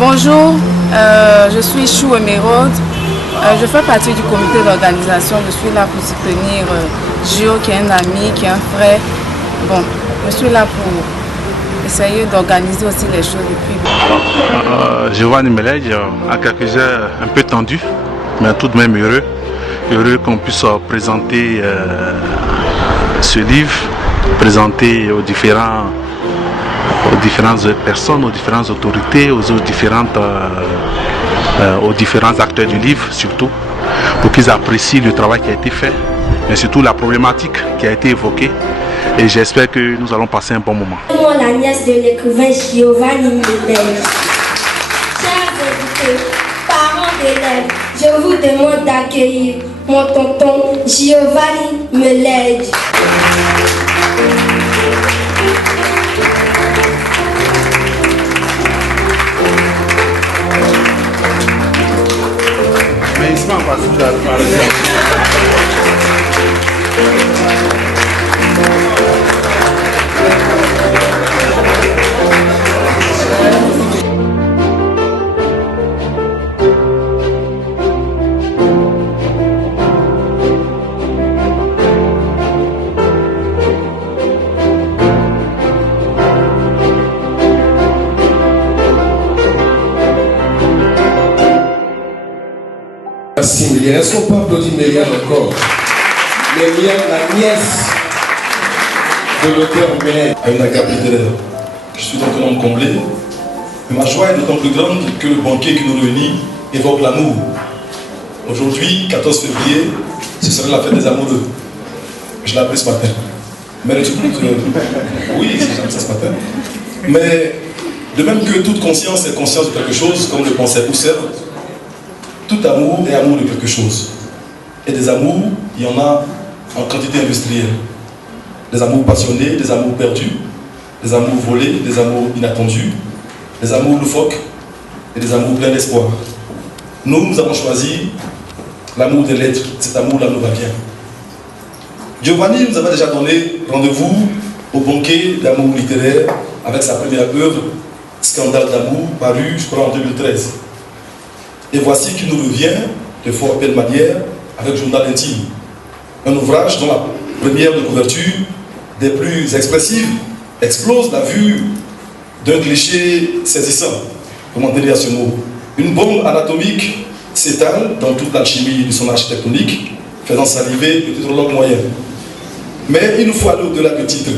Bonjour, je suis Chou Emeraude. Je fais partie du comité d'organisation. Je suis là pour soutenir Gio, qui est un ami, qui est un frère. Bon, je suis là pour essayer d'organiser aussi les choses depuis. Giovanni Meledj, à quelques heures un peu tendu, mais tout de même heureux. Heureux qu'on puisse présenter ce livre, présenter aux différentes personnes, aux différentes autorités, aux différents acteurs du livre surtout, pour qu'ils apprécient le travail qui a été fait, mais surtout la problématique qui a été évoquée. Et j'espère que nous allons passer un bon moment. Moi, la nièce de l'écrivain Giovanni Meledj. Chers invités, parents d'élèves, je vous demande d'accueillir mon tonton Giovanni Meledj. Mais il se met parce que Merci Méliane. Est-ce qu'on peut applaudir Méliane encore? Méliane, la nièce de l'auteur Meledj. À une agapé littéraire. Je suis donc un homme comblé. Mais ma joie est d'autant plus grande que le banquet qui nous réunit évoque l'amour. Aujourd'hui, 14 février, ce serait la fête des amoureux. Je l'ai appris ce matin. Mais oui, j'ai appris ça ce matin. Mais de même que toute conscience est conscience de quelque chose, comme le pensait Husserl, tout amour est amour de quelque chose. Et des amours, il y en a en quantité industrielle. Des amours passionnés, des amours perdus, des amours volés, des amours inattendus, des amours loufoques et des amours pleins d'espoir. Nous avons choisi l'amour des lettres. Cet amour-là nous va bien. Giovanni nous avait déjà donné rendez-vous au banquet d'amour littéraire avec sa première œuvre, Scandale d'amour, paru, je crois, en 2013. Et voici qu'il nous revient de fort belle manière avec Journal intime. Un ouvrage dont la première de couverture, des plus expressives, explose la vue d'un cliché saisissant. Comment dire ce mot? Une bombe anatomique s'étale dans toute l'alchimie de son architectonique, faisant saliver le titrologue moyen. Mais il nous faut aller au-delà du titre.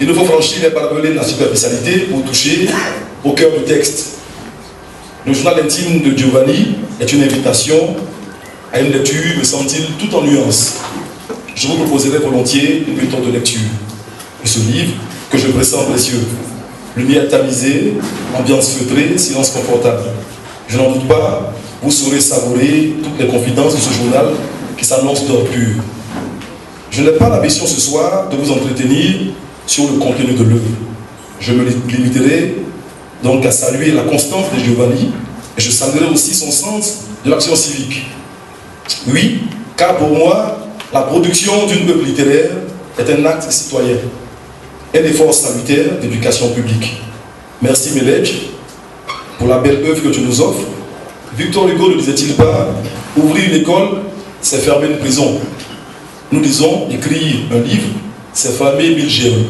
Il nous faut franchir les barbelés de la superficialité pour toucher au cœur du texte. Le journal intime de Giovanni est une invitation à une lecture, me semble-t-il, tout en nuances. Je vous proposerai volontiers une méthode de lecture de ce livre que je pressens précieux. Lumière tamisée, ambiance feutrée, silence confortable. Je n'en doute pas, vous saurez savourer toutes les confidences de ce journal qui s'annonce d'or pur. Je n'ai pas l'ambition ce soir de vous entretenir sur le contenu de l'œuvre. Je me limiterai donc à saluer la constance de Giovanni, et je saluerai aussi son sens de l'action civique. Oui, car pour moi, la production d'une œuvre littéraire est un acte citoyen, un effort salutaire d'éducation publique. Merci Meledj pour la belle œuvre que tu nous offres. Victor Hugo ne disait-il pas, ouvrir une école, c'est fermer une prison. Nous disons, écrire un livre, c'est fermer 1000 géants.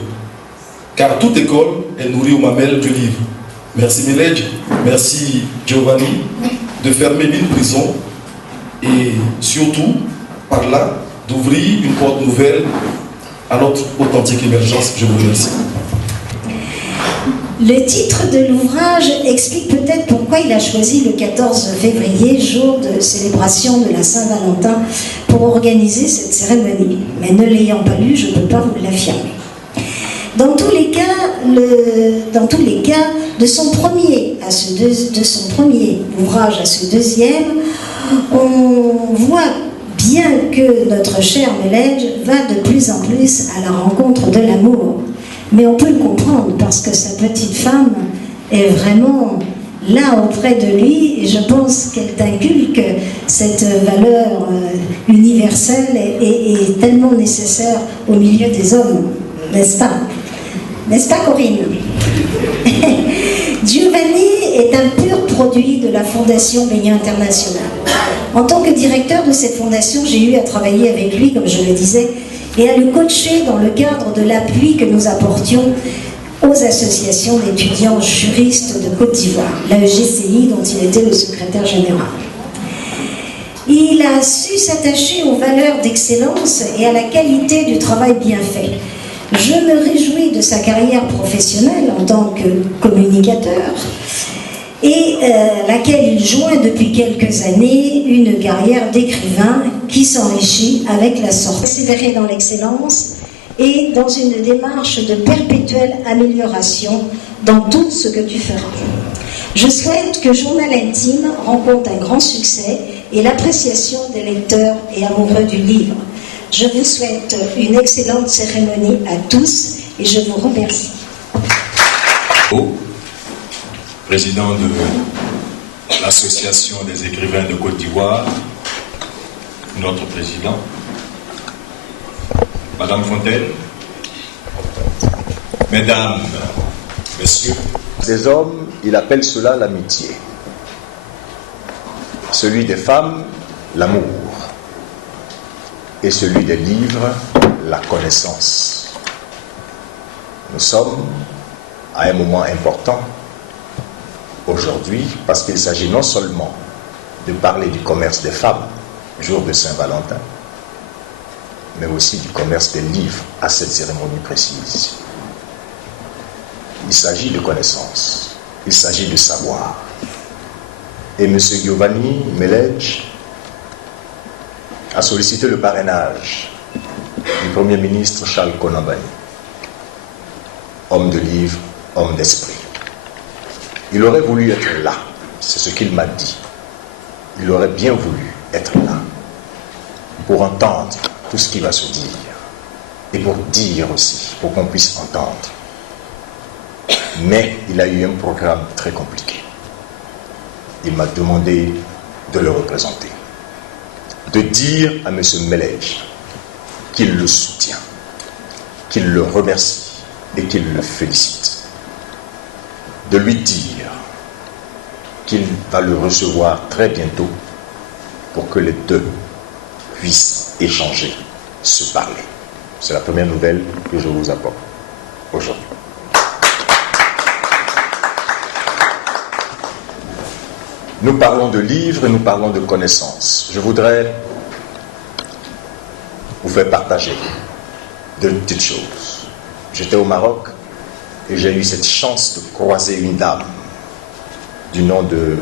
Car toute école est nourrie aux mamelles du livre. Merci Meledj, merci Giovanni de fermer 1000 prisons et surtout, par là, d'ouvrir une porte nouvelle à notre authentique émergence. Je vous remercie. Le titre de l'ouvrage explique peut-être pourquoi il a choisi le 14 février, jour de célébration de la Saint-Valentin, pour organiser cette cérémonie. Mais ne l'ayant pas lu, je ne peux pas vous l'affirmer. Dans tous les cas, de son premier ouvrage à ce deuxième, on voit bien que notre cher Meledj va de plus en plus à la rencontre de l'amour. Mais on peut le comprendre parce que sa petite femme est vraiment là auprès de lui et je pense qu'elle t'inculque cette valeur universelle et tellement nécessaire au milieu des hommes, n'est-ce pas? N'est-ce pas, Corinne? Giovanni est un pur produit de la Fondation Begna International. En tant que directeur de cette fondation, j'ai eu à travailler avec lui, comme je le disais, et à le coacher dans le cadre de l'appui que nous apportions aux associations d'étudiants juristes de Côte d'Ivoire, l'AEGCI, dont il était le secrétaire général. Il a su s'attacher aux valeurs d'excellence et à la qualité du travail bien fait. Je me réjouis de sa carrière professionnelle en tant que communicateur et laquelle il joint depuis quelques années une carrière d'écrivain qui s'enrichit avec la sorte. Persévérer dans l'excellence et dans une démarche de perpétuelle amélioration dans tout ce que tu feras. Je souhaite que Journal Intime rencontre un grand succès et l'appréciation des lecteurs et amoureux du livre. Je vous souhaite une excellente cérémonie à tous et je vous remercie. Président de l'Association des écrivains de Côte d'Ivoire, notre président, Madame Fontaine, Mesdames, Messieurs. Des hommes, il appelle cela l'amitié. Celui des femmes, l'amour. Et celui des livres, la connaissance. Nous sommes à un moment important aujourd'hui parce qu'il s'agit non seulement de parler du commerce des femmes, jour de Saint-Valentin, mais aussi du commerce des livres à cette cérémonie précise. Il s'agit de connaissance, il s'agit de savoir. Et M. Giovanni Meledge a sollicité le parrainage du Premier ministre Charles Konan Banny, homme de livre, homme d'esprit. Il aurait voulu être là, c'est ce qu'il m'a dit. Il aurait bien voulu être là pour entendre tout ce qui va se dire et pour dire aussi, pour qu'on puisse entendre. Mais il a eu un programme très compliqué. Il m'a demandé de le représenter, de dire à M. Meledge qu'il le soutient, qu'il le remercie et qu'il le félicite, de lui dire qu'il va le recevoir très bientôt pour que les deux puissent échanger, se parler. C'est la première nouvelle que je vous apporte aujourd'hui. Nous parlons de livres et nous parlons de connaissances. Je voudrais vous faire partager deux petites choses. J'étais au Maroc et j'ai eu cette chance de croiser une dame du nom de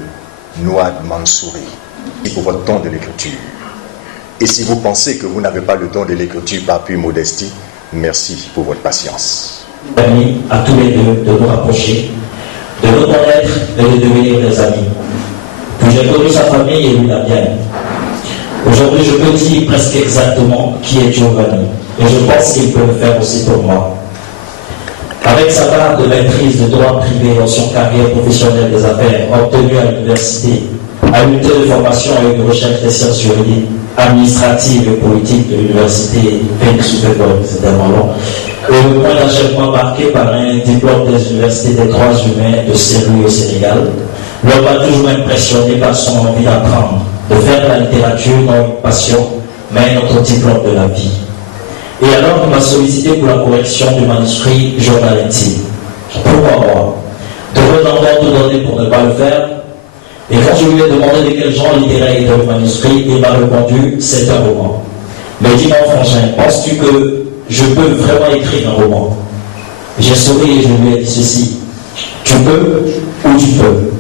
Nouad Mansouri, pour votre don de l'écriture. Et si vous pensez que vous n'avez pas le don de l'écriture par pure modestie, merci pour votre patience. Permis à tous les deux de nous rapprocher, de nous connaître et de devenir des amis. J'ai connu sa famille et lui la mienne. Aujourd'hui, je peux dire presque exactement qui est Giovanni. Et je pense qu'il peut le faire aussi pour moi. Avec sa part de maîtrise de droit privé dans son carrière professionnelle des affaires obtenue à l'université, à l'unité de formation et de recherche des sciences juridiques, administratives et politiques de l'université Félix-Houphouët, c'était un long, le point d'achèvement marqué par un diplôme des universités des droits humains de Saint-Louis au Sénégal. L'homme m'a toujours impressionné par son envie d'apprendre, de faire de la littérature non une passion, mais un autre diplôme de la vie. Et alors, il m'a sollicité pour la correction du manuscrit Journal Intime. Pourquoi moi? De d'abord tout donner pour ne pas le faire. Et quand je lui ai demandé de quel genre littéraire était le manuscrit, il m'a répondu, c'est un roman. Mais dis-moi, frangin, penses-tu que je peux vraiment écrire un roman? J'ai souri et je lui ai dit ceci, tu peux ou tu peux?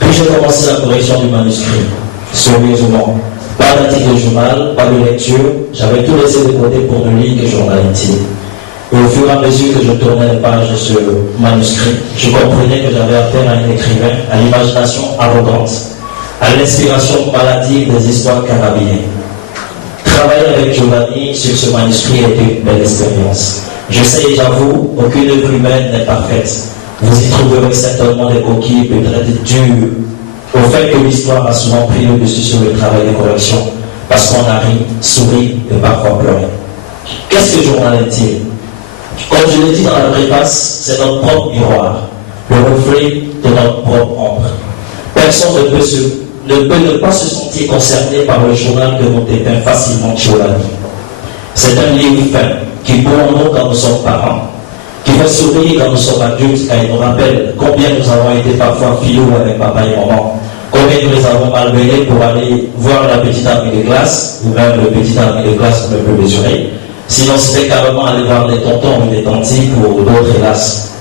Puis j'ai commencé la correction du manuscrit, sérieusement. Pas d'article de journal, pas de lecture, j'avais tout laissé de côté pour ne lire que Journal Intime. Et au fur et à mesure que je tournais les pages de ce manuscrit, je comprenais que j'avais affaire à un écrivain, à l'imagination arrogante, à l'inspiration maladive des histoires carabinières. Travailler avec Giovanni sur ce manuscrit a été une belle expérience. Je sais et j'avoue, aucune œuvre humaine n'est parfaite. Vous y trouverez certainement des coquilles peut-être dues au fait que l'histoire a souvent pris le dessus sur le travail de correction, parce qu'on a ri, souri et parfois pleuré. Qu'est-ce que Journal Intime? Comme je l'ai dit dans la préface, c'est notre propre miroir. le reflet de notre propre ombre. Personne ne peut ne pas se sentir concerné par le journal que nous dépeint facilement sur la vie. C'est un livre fin qui pour nous quand nous sommes parents, qui fait sourire quand nous sommes adultes, car il nous rappelle combien nous avons été parfois filous avec papa et maman, combien nous les avons malmenés pour aller voir la petite amie de classe, ou même le petit ami de classe pour le plus mesuré. Sinon, c'était carrément aller voir les tontons ou les tantis pour d'autres, hélas.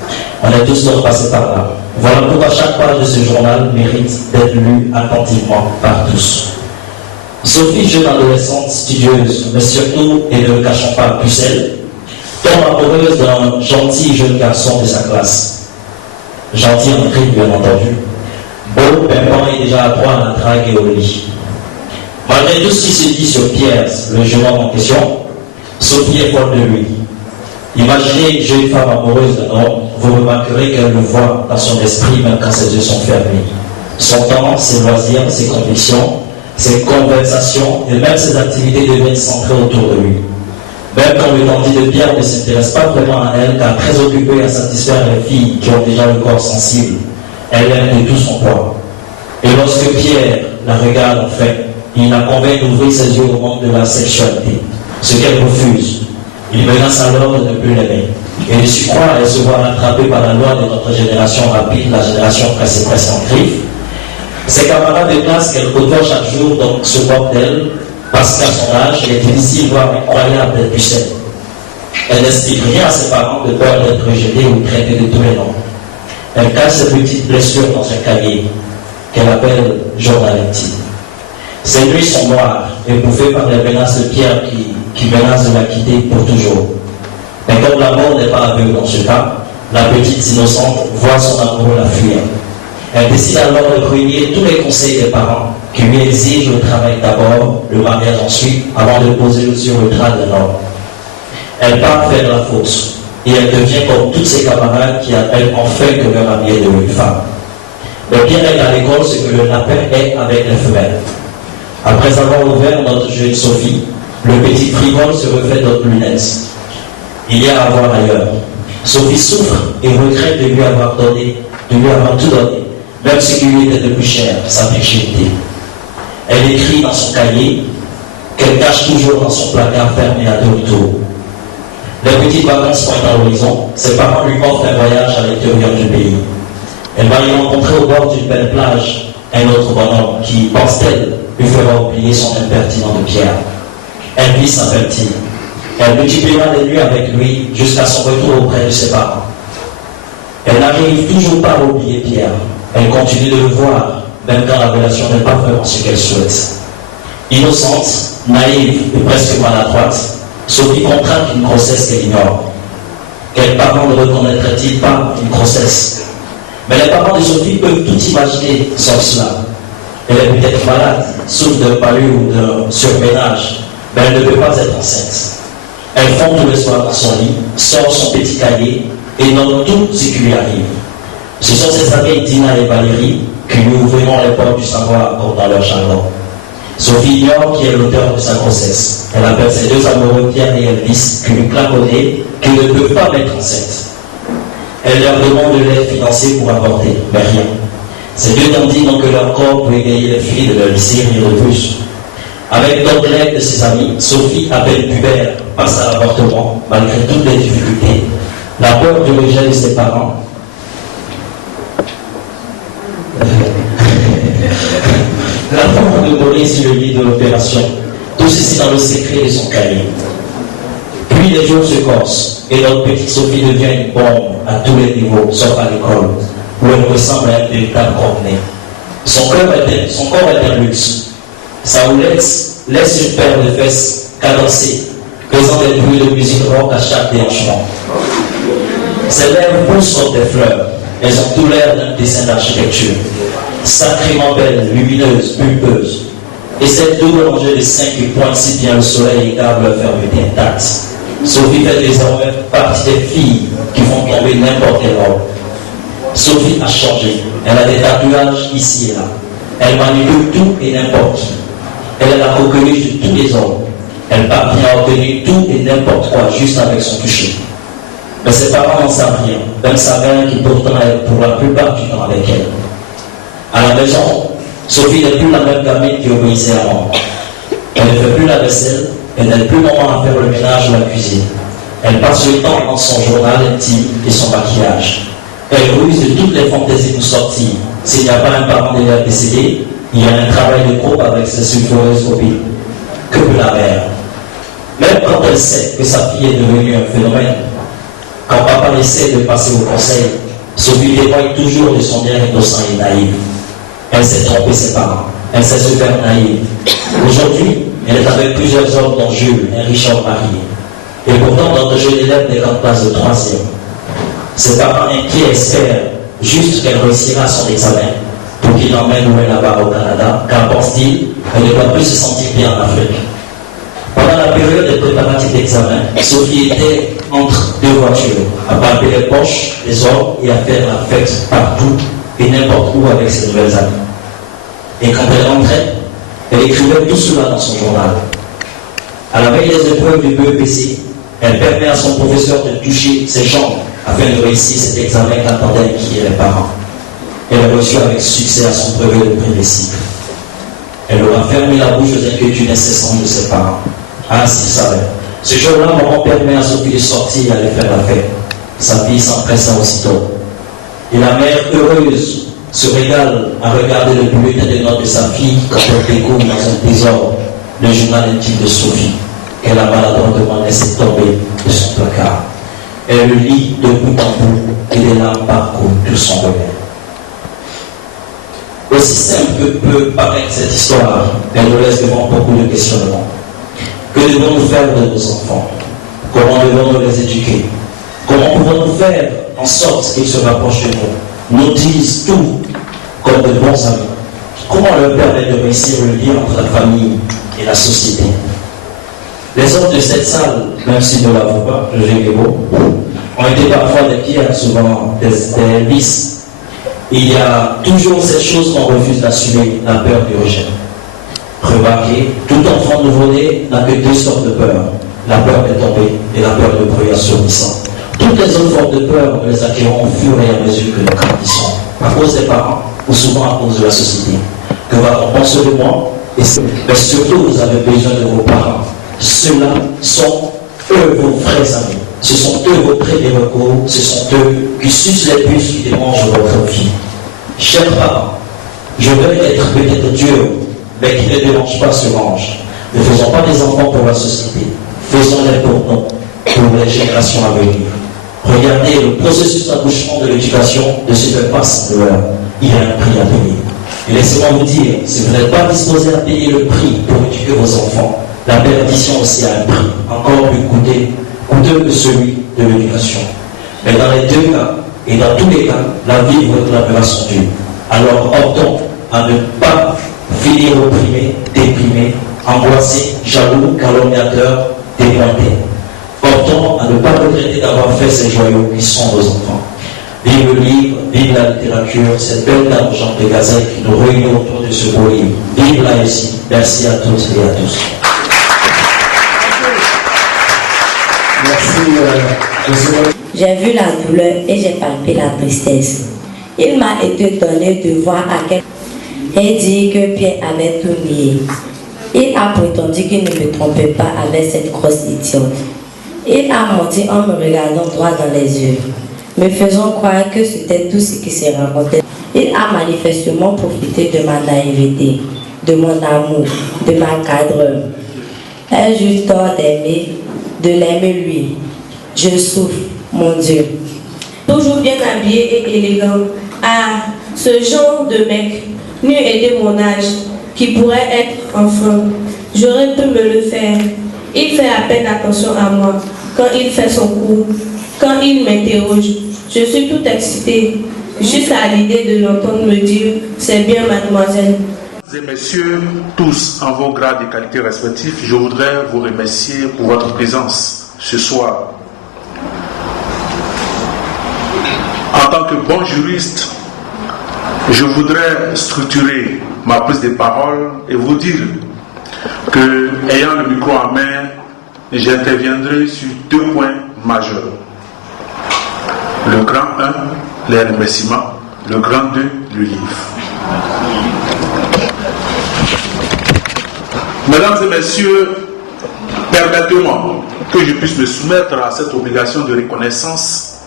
On est tous donc passés par là. Voilà pourquoi chaque page de ce journal mérite d'être lue attentivement par tous. Sophie, jeune adolescente, studieuse, mais surtout, et ne le cachons pas, pucelle, tombe amoureuse d'un gentil jeune garçon de sa classe. Gentil en cri, bien entendu. Beau, pimpant et déjà à droit à la drague et au lit. Malgré tout ce qui se dit sur Pierre, le jeune homme en question, Sophie est folle de lui. Imaginez une jeune femme amoureuse d'un homme, vous remarquerez qu'elle le voit dans son esprit même quand ses yeux sont fermés. Son temps, ses loisirs, ses convictions, ses conversations et même ses activités deviennent centrées autour de lui. Même quand le dandy de Pierre ne s'intéresse pas vraiment à elle, car très occupée à satisfaire les filles qui ont déjà le corps sensible, elle aime de tout son poids. Et lorsque Pierre la regarde en fait, il la convainc d'ouvrir ses yeux au monde de la sexualité, ce qu'elle refuse. Il menace alors de ne plus l'aimer. Et de surcroît, elle se voit rattrapée par la loi de notre génération rapide, la génération pressée en griffe. Ses camarades de classe qu'elle côtoie chaque jour donc se moquent d'elle, parce qu'à son âge, il est difficile, voire incroyable d'être pucelle. Elle n'explique rien à ses parents de peur d'être rejetée ou traitée de tous les noms. Elle cache ses petites blessures dans un cahier qu'elle appelle journal intime. Ses nuits sont noires, ébouffées par les menaces de Pierre qui menacent de la quitter pour toujours. Mais comme la mort n'est pas aveugle dans ce cas, la petite innocente voit son amoureux la fuir. Elle décide alors de réunir tous les conseils des parents qui lui exigent le travail d'abord, le mariage ensuite, avant de poser sur le drap de l'homme. Elle part faire la fausse et elle devient comme toutes ses camarades qui appellent enfin que leur ami est de une femme. Mais Pierre est à l'école ce que le lapin est avec les femelles. Après avoir ouvert notre jeune Sophie, le petit frivole se refait d'autres lunettes. Il y a à voir ailleurs. Sophie souffre et regrette de lui avoir tout donné, même ce qui lui était de plus cher, sa virginité. Elle écrit dans son cahier qu'elle cache toujours dans son placard fermé à demi-tour. Les petites vacances pointent à l'horizon, ses parents lui offrent un voyage à l'intérieur du pays. Elle va y rencontrer au bord d'une belle plage un autre bonhomme qui, pense-t-elle, lui fera oublier son impertinent de Pierre. Elle vit sa fertile. Elle multipliera les nuits avec lui jusqu'à son retour auprès de ses parents. Elle n'arrive toujours pas à oublier Pierre. Elle continue de le voir, même quand la relation n'est pas vraiment ce qu'elle souhaite. Innocente, naïve et presque maladroite, Sophie contracte une grossesse qu'elle ignore. Quels parents ne reconnaîtraient-ils pas une grossesse? Mais les parents de Sophie peuvent tout imaginer sauf cela. Elle est peut-être malade, souffre d'un palud ou d'un surménage, mais elle ne peut pas être enceinte. Elle fond tous les soirs dans son lit, sort son petit cahier et note tout ce qui lui arrive. Ce sont ses amies Dina et Valérie qui lui ouvriront les portes du savoir comme dans leur jargon. Sophie ignore qui est l'auteur de sa grossesse. Elle appelle ses deux amoureux Pierre et Elvis qui lui claconnaient qu'ils ne peuvent pas mettre enceinte. Elle leur demande de l'aide financière pour avorter, mais rien. Ces deux dandys n'ont que leur corps pour égayer les filles de leur lycée ni de plus. Avec d'autres l'aide de ses amis, Sophie, à peine pubère, passe à l'avortement malgré toutes les difficultés. La peur du rejet de ses parents. La forme de mourir sur le lit de l'opération, tout ceci dans le secret de son cahier. Puis les jours se corsent et notre petite Sophie devient une bombe à tous les niveaux, sauf à l'école, où elle ressemble à un véritable promené. Son corps est un luxe. Sa houlette laisse une paire de fesses cadencées, faisant des bruits de musique rock à chaque déhanchement. Ses lèvres poussent comme des fleurs. Elles ont tout l'air d'un dessin d'architecture. Sacrément belle, lumineuse, pulpeuse. Et cette double rangée de seins qui pointe si bien le soleil et garde leur fermeté intacte. Sophie fait désormais partie des filles qui font tomber n'importe quel homme. Sophie a changé. Elle a des tatouages ici et là. Elle manipule tout et n'importe qui. Elle est la coqueluche de tous les hommes. Elle parvient à obtenir tout et n'importe quoi juste avec son toucher. Mais ses parents n'en savent rien, même sa mère qui pourtant est pour la plupart du temps avec elle. À la maison, Sophie n'est plus la même gamine qui obéissait avant. Elle ne fait plus la vaisselle, elle n'a plus moment à faire le ménage ou la cuisine. Elle passe le temps dans son journal intime et son maquillage. Elle ruse de toutes les fantaisies pour sortir. S'il n'y a pas un parent d'élève décédé, il y a un travail de groupe avec ses sulfureuses copines. Que peut la mère? Même quand elle sait que sa fille est devenue un phénomène, quand papa essaie de passer au conseil, Sophie témoigne toujours de son bien innocent et naïf. Elle sait tromper ses parents, elle sait se faire naïve. Aujourd'hui, elle est avec plusieurs hommes dont Jules, un riche homme marié. Et pourtant, notre jeune élève n'est qu'en classe de 3e. Ses parents inquiets espèrent juste qu'elle réussira son examen pour qu'il l'emmène loin là-bas au Canada, car pense-t-il, elle ne doit plus se sentir bien en Afrique. Pendant la période des préparatifs d'examen, Sophie était entre deux voitures, à palper les poches des hommes et à faire la fête partout et n'importe où avec ses nouvelles amies. Et quand elle rentrait, elle écrivait tout cela dans son journal. À la veille des épreuves du BEPC, elle permet à son professeur de toucher ses jambes afin de réussir cet examen qu'attendaient inquiets les parents. Elle reçut avec succès à son brevet de prérecycle. Elle aura fermé la bouche aux inquiétudes incessantes de ses parents. Ah, s'il savait. Ce jour-là, maman permet à Sophie de sortir et aller faire la fête. Sa fille s'empressa aussitôt. Et la mère, heureuse, se régale à regarder le bulletin de notes de sa fille quand elle découvre dans un désordre le journal intime de Sophie, qu'elle a maladroitement laissé tomber de son placard. Elle le lit de bout en bout et les larmes parcourent tout son regard. Aussi simple que peut paraître cette histoire, elle nous laisse devant beaucoup de questionnements. Que devons-nous faire de nos enfants? Comment devons-nous les éduquer? Comment pouvons-nous faire en sorte qu'ils se rapprochent de nous, nous disent tout comme de bons amis? Comment leur permettre de réussir le lien entre la famille et la société? Les hommes de cette salle, même s'ils ne l'avouent pas, le Génébo, ont été parfois des pierres, souvent des vices. Il y a toujours cette chose qu'on refuse d'assumer, la peur du rejet. Remarquez, tout enfant nouveau-né n'a que deux sortes de peurs, la peur de tomber et la peur de bruit assourdissant. Toutes les autres formes de peur, nous les acquérons au fur et à mesure que nous grandissons, à cause des parents ou souvent à cause de la société. Que va-t-on penser de moi? Mais surtout, vous avez besoin de vos parents. Ceux-là sont eux vos vrais amis. Ce sont eux vos premiers recours, ce sont eux qui sucent les puces qui démangent votre vie. Chers parents, je veux être peut-être dur, mais qui ne dérange pas se mange. Ne faisons pas des enfants pour la société, faisons-les pour nous, pour les générations à venir. Regardez, le processus d'accouchement de l'éducation ne se fait pas sans douleur. Il y a un prix à payer. Et laissez-moi vous dire, si vous n'êtes pas disposé à payer le prix pour éduquer vos enfants, la perdition aussi a un prix, encore plus coûteux que celui de l'éducation. Mais dans les deux cas, et dans tous les cas, la vie vous réclamera son dû. Alors optons à ne pas finir opprimé, déprimé, angoissé, jaloux, calomniateur, dépointé. Optons à ne pas regretter d'avoir fait ces joyaux qui sont nos enfants. Vive le livre, vive la littérature, cette belle dame Jean de Gazelle qui nous réunit autour de ce beau livre. Vive la réussite. Merci à toutes et à tous. J'ai vu la douleur et j'ai palpé la tristesse. Il m'a été donné de voir à quel point et dit que Pierre avait tout nié. Il a prétendu qu'il ne me trompait pas avec cette grosse idiote. Il a menti en me regardant droit dans les yeux, me faisant croire que c'était tout ce qui se racontait. Il a manifestement profité de ma naïveté, de mon amour, de ma cadreur. Ai-je eu tort d'aimer, de l'aimer lui? Je souffre, mon Dieu. Toujours bien habillé et élégant. Ah, ce genre de mec, n'eût aidé mon âge, qui pourrait être enfant. J'aurais pu me le faire. Il fait à peine attention à moi quand il fait son cours, quand il m'interroge. Je suis tout excitée, juste à l'idée de l'entendre me dire « C'est bien, mademoiselle ». Mesdames et messieurs, tous en vos grades et qualités respectifs, je voudrais vous remercier pour votre présence ce soir. En tant que bon juriste, je voudrais structurer ma prise de parole et vous dire que, ayant le micro en main, j'interviendrai sur deux points majeurs. Le grand 1, les remerciements. Le grand 2, le livre. Mesdames et messieurs, permettez-moi que je puisse me soumettre à cette obligation de reconnaissance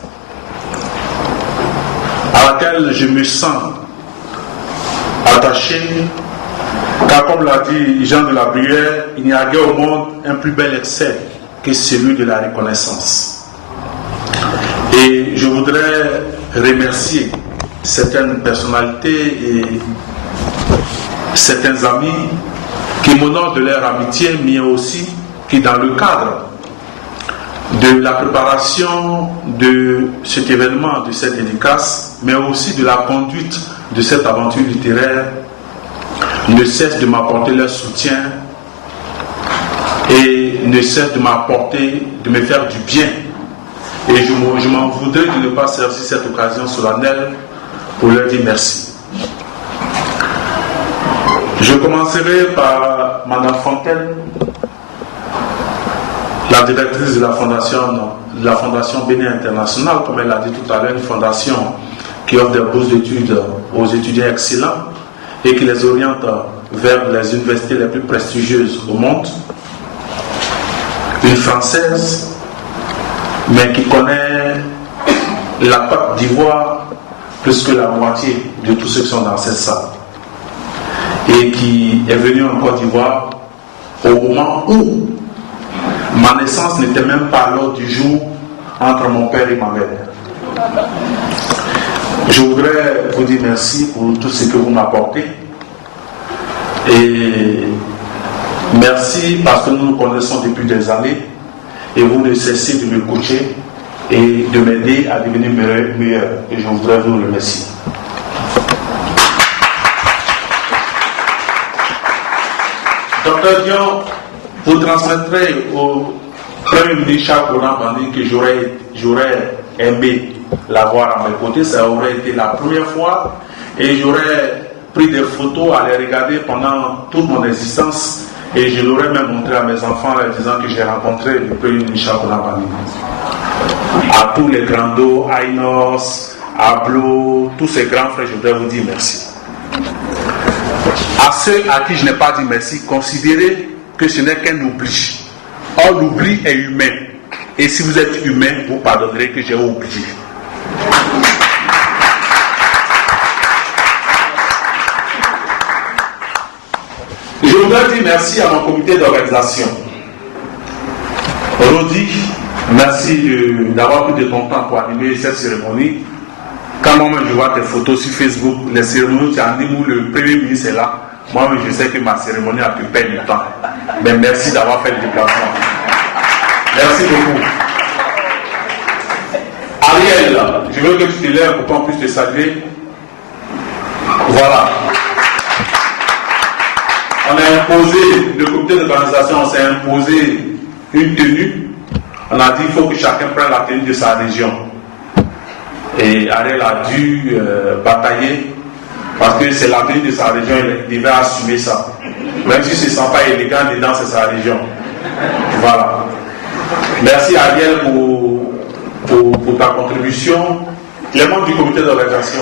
à laquelle je me sens attaché, car comme l'a dit Jean de la Bruyère, il n'y a guère au monde un plus bel excès que celui de la reconnaissance. Et je voudrais remercier certaines personnalités et certains amis qui m'honorent de leur amitié, mais aussi qui, dans le cadre de la préparation de cet événement, de cette dédicace, mais aussi de la conduite de cette aventure littéraire, ne cessent de m'apporter leur soutien et ne cessent de m'apporter, de me faire du bien. Et je m'en voudrais de ne pas saisir cette occasion solennelle pour leur dire merci. Je commencerai par Madame Fontaine, la directrice de la Fondation Bénin International, comme elle l'a dit tout à l'heure, une fondation qui offre des bourses d'études aux étudiants excellents et qui les oriente vers les universités les plus prestigieuses au monde. Une Française, mais qui connaît la Côte d'Ivoire plus que la moitié de tous ceux qui sont dans cette salle. Et qui est venue en Côte d'Ivoire au moment où ma naissance n'était même pas à l'ordre du jour entre mon père et ma mère. Je voudrais vous dire merci pour tout ce que vous m'apportez. Et merci parce que nous nous connaissons depuis des années et vous ne cessez de me coacher et de m'aider à devenir meilleur. Et je voudrais vous remercier. Docteur Dion, vous transmettrez au Premier ministre Charles Konan-Banding que j'aurais aimé l'avoir à mes côtés. Ça aurait été la première fois et j'aurais pris des photos à les regarder pendant toute mon existence et je l'aurais même montré à mes enfants en leur disant que j'ai rencontré le Premier ministre Charles Konan-Banding. À tous les grands dos, Ainos, Ablo, tous ces grands frères, je voudrais vous dire merci. À ceux à qui je n'ai pas dit merci, considérez que ce n'est qu'un oubli. Or, l'oubli est humain. Et si vous êtes humain, vous pardonnerez que j'ai oublié. Je voudrais dire merci à mon comité d'organisation. Rodi, merci d'avoir pris de ton temps pour animer cette cérémonie. Quand moi-même je vois tes photos sur Facebook, les cérémonies, tu animes où le Premier ministre est là. Moi-même je sais que ma cérémonie a pu perdre du temps. Mais merci d'avoir fait le déplacement. Merci beaucoup. Ariel, je veux que tu te lèves pour qu'on puisse te saluer. Voilà. On a imposé, le comité d'organisation s'est imposé une tenue. On a dit qu'il faut que chacun prenne la tenue de sa région. Et Ariel a dû batailler parce que c'est la tenue de sa région, il devait assumer ça. Même si ce ne se sent pas élégant dedans, c'est sa région. Voilà. Merci Ariel pour ta contribution. Les membres du comité d'organisation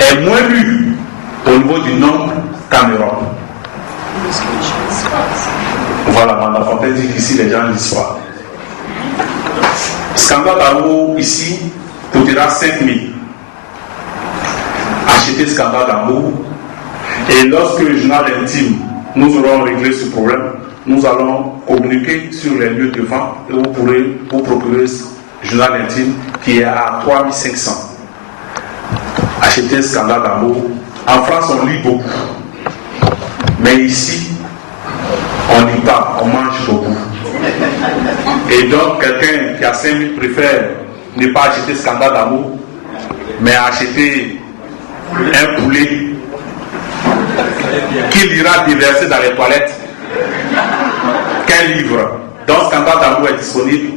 est moins lu au niveau du nombre qu'en Europe. Voilà, Madame Fontaine dit qu'ici les gens lisent pas. Scandale d'amour ici coûtera 5 000. Achetez Scandale d'amour. Et lorsque le journal intime, nous aurons réglé ce problème, nous allons communiquer sur les lieux de vente et vous pourrez vous procurer ce journal intime qui est à 3 500. Achetez Scandale d'amour. En France, on lit beaucoup. Mais ici, on ne lit pas, on mange beaucoup. Et donc, quelqu'un qui a 5 000 préfère ne pas acheter Scandale d'amour, mais acheter un poulet qu'il ira déverser dans les toilettes qu'un livre. Donc, Scandale d'amour est disponible.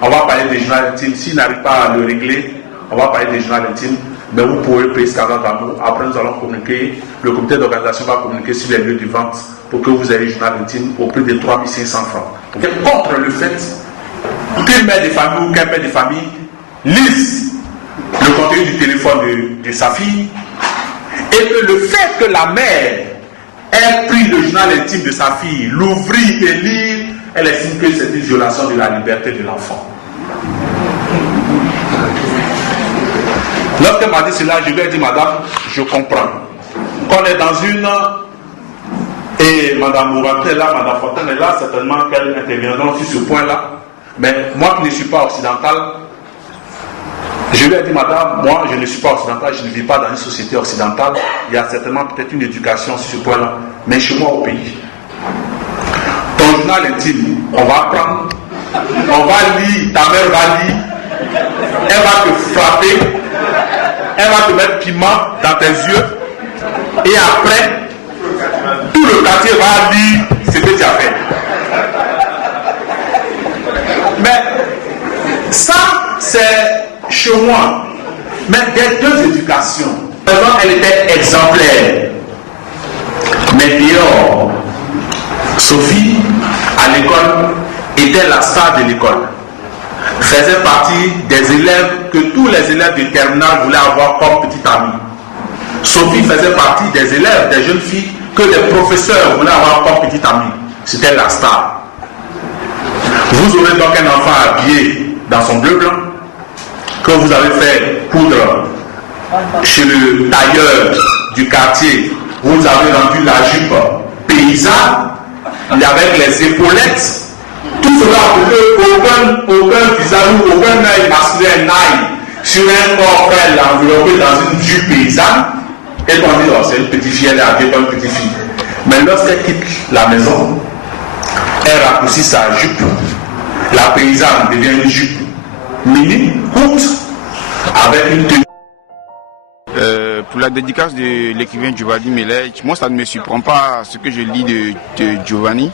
On va parler des journaux intimes. S'il n'arrive pas à le régler, on va parler des journaux intimes. mais vous pourrez payer 40 d'amour. Après, nous allons communiquer, le comité d'organisation va communiquer sur les lieux de vente pour que vous ayez un journal intime au prix de 3500 francs. Donc, contre le fait qu'une mère de famille ou qu'un père de famille lise le contenu du téléphone de sa fille, et que le fait que la mère ait pris le journal intime de sa fille, l'ouvrir et lire, elle estime que c'est une violation de la liberté de l'enfant. Lorsqu'elle m'a dit cela, je lui ai dit, madame, je comprends. Qu'on est dans une... Et madame Mouraté est là, madame Fontaine est là, certainement qu'elles interviendront sur ce point-là. Mais moi qui ne suis pas occidental, je lui ai dit, madame, moi je ne suis pas occidental, je ne vis pas dans une société occidentale. Il y a certainement peut-être une éducation sur ce point-là. Mais chez moi au pays, ton journal intime, on va prendre, on va lire, ta mère va lire, elle va te frapper, elle va te mettre piment dans tes yeux, et après, tout le quartier va lire ce que tu as fait. Mais ça, c'est chez moi. Mais des deux éducations. Avant, elle était exemplaire. Mais dehors, Sophie, à l'école, était la star de l'école. Faisait partie des élèves que tous les élèves de terminale voulaient avoir comme petite amie. Sophie faisait partie des élèves, des jeunes filles que les professeurs voulaient avoir comme petite amie. C'était la star. Vous aurez donc un enfant habillé dans son bleu blanc que vous avez fait coudre chez le tailleur du quartier. Vous avez rendu la jupe paysanne avec les épaulettes. Tout cela pour que aucun visage ou aucun œil masculin n'aille sur un corps frêle enveloppé dans une jupe paysanne. Et on dit, oh, c'est une petite fille, elle est habillée comme une petite fille. Mais lorsqu'elle quitte la maison, elle raccourcit sa jupe. La paysanne devient une jupe mini, courte, avec une tenue. Pour la dédicace de l'écrivain Giovanni Melej, moi ça ne me surprend pas ce que je lis de Giovanni.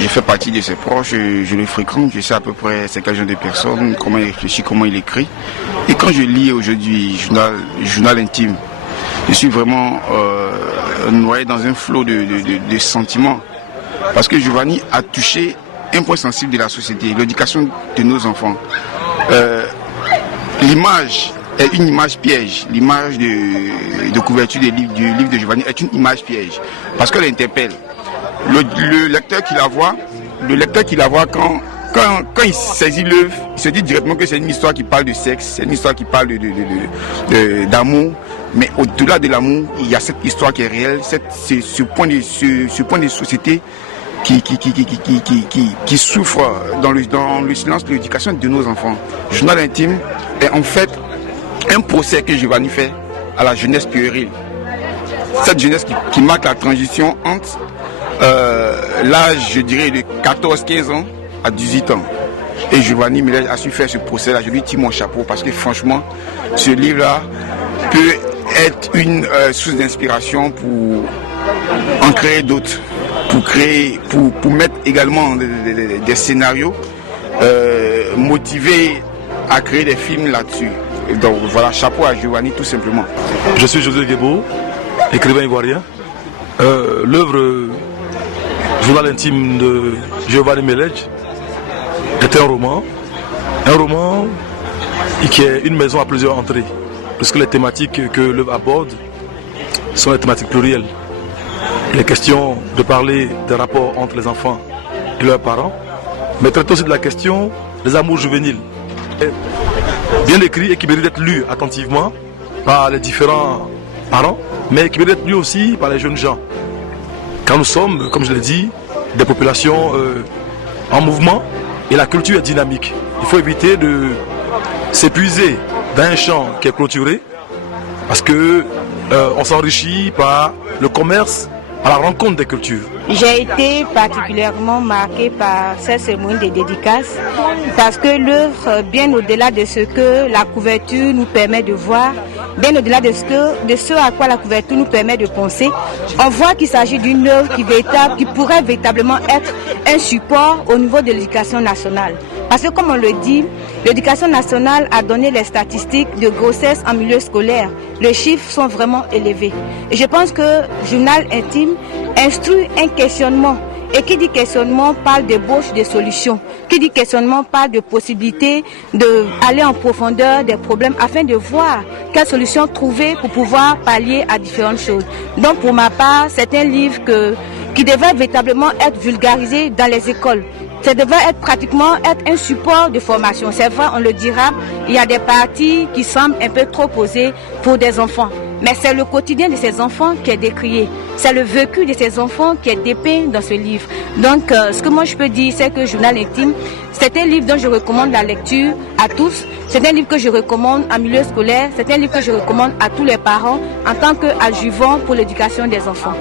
Je fais partie de ses proches, je le fréquente, je sais à peu près c'est quel genre de personne, comment il réfléchit, comment il écrit. Et quand je lis aujourd'hui journal intime, je suis vraiment noyé dans un flot de sentiments. Parce que Giovanni a touché un point sensible de la société, l'éducation de nos enfants. L'image est une image piège. L'image de couverture du livre de Giovanni est une image piège. Parce qu'elle interpelle. Le lecteur qui la voit quand il saisit l'œuvre, il se dit directement que c'est une histoire qui parle de sexe, c'est une histoire qui parle d'amour. Mais au-delà de l'amour, il y a cette histoire qui est réelle, ce point de société qui souffre dans le silence de l'éducation de nos enfants. Le journal intime est en fait un procès que Giovanni fait à la jeunesse puérile. Cette jeunesse qui marque la transition entre l'âge, je dirais, de 14-15 ans à 18 ans. Et Giovanni Melej a su faire ce procès-là. Je lui tire mon chapeau parce que franchement, ce livre-là peut être une source d'inspiration pour en créer d'autres, pour mettre également des scénarios motivés à créer des films là-dessus. Donc voilà, chapeau à Giovanni tout simplement. Je suis José Guébo, écrivain ivoirien. L'œuvre Journal intime de Giovanni Melej est un roman qui est une maison à plusieurs entrées, puisque les thématiques que l'œuvre aborde sont des thématiques plurielles. Il est question de parler des rapports entre les enfants et leurs parents, mais traite aussi de la question des amours juvéniles. Bien écrit et qui mérite d'être lu attentivement par les différents parents, mais qui mérite d'être lu aussi par les jeunes gens. Car nous sommes, comme je l'ai dit, des populations en mouvement et la culture est dynamique. Il faut éviter de s'épuiser dans un champ qui est clôturé parce que on s'enrichit par le commerce, à la rencontre des cultures. J'ai été particulièrement marquée par cette cérémonie de dédicace parce que l'œuvre, bien au-delà de ce que la couverture nous permet de voir, bien au-delà de ce à quoi la couverture nous permet de penser, on voit qu'il s'agit d'une œuvre qui pourrait véritablement être un support au niveau de l'éducation nationale. Parce que comme on le dit, l'éducation nationale a donné les statistiques de grossesse en milieu scolaire. Les chiffres sont vraiment élevés. Et je pense que Journal Intime instruit un questionnement. Et qui dit questionnement parle d'ébauche de solutions. Qui dit questionnement parle de possibilité d'aller en profondeur des problèmes afin de voir quelles solutions trouver pour pouvoir pallier à différentes choses. Donc pour ma part, c'est un livre qui devrait véritablement être vulgarisé dans les écoles. Ça devrait être pratiquement un support de formation. C'est vrai, on le dira, il y a des parties qui semblent un peu trop posées pour des enfants. Mais c'est le quotidien de ces enfants qui est décrié. C'est le vécu de ces enfants qui est dépeint dans ce livre. Donc, ce que moi je peux dire, c'est que Journal Intime, c'est un livre dont je recommande la lecture à tous. C'est un livre que je recommande en milieu scolaire. C'est un livre que je recommande à tous les parents en tant qu'adjuvant pour l'éducation des enfants.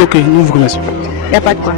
Ok, nous vous remercions. Il n'y a pas de quoi.